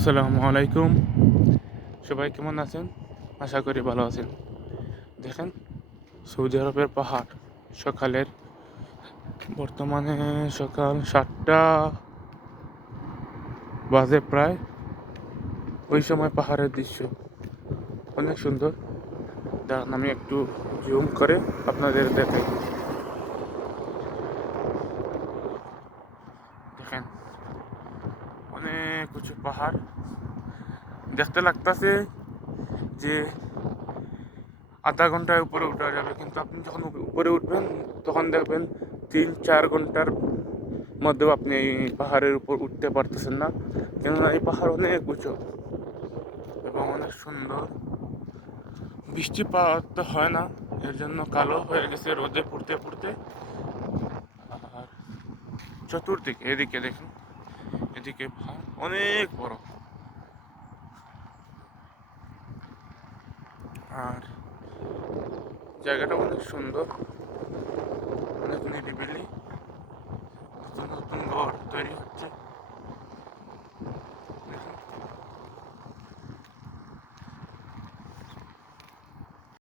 আসসালামু আলাইকুম। সবাই কেমন আছেন? আশা করি ভালো আছেন। দেখেন, সৌদি আরবের পাহাড় সকালের বর্তমানে সকাল 7টা বাজে প্রায়। ওই সময় পাহাড়ের দৃশ্য অনেক সুন্দর। দাঁড়ান আমি একটু জুম করে আপনাদের দেখাই। দেখেন, অনেক উঁচু পাহাড়। দেখতে লাগতেছে যে আধা ঘন্টার উপরে উঠা যাবে, কিন্তু আপনি যখন উপরে উঠবেন তখন দেখবেন 3-4 ঘন্টার মধ্যেও আপনি এই পাহাড়ের উপর উঠতে পারতেছেন না, কেননা এই পাহাড় অনেক উঁচু এবং অনেক সুন্দর। বৃষ্টিপাত তো হয় না, এর জন্য কালো হয়ে গেছে রোদে পড়তে পড়তে। আর চতুর্দিকে এদিকে দেখুন, এদিকে পাহাড় অনেক বড়। আর জায়গাটা অনেক সুন্দর, অনেক নিরিবিলি।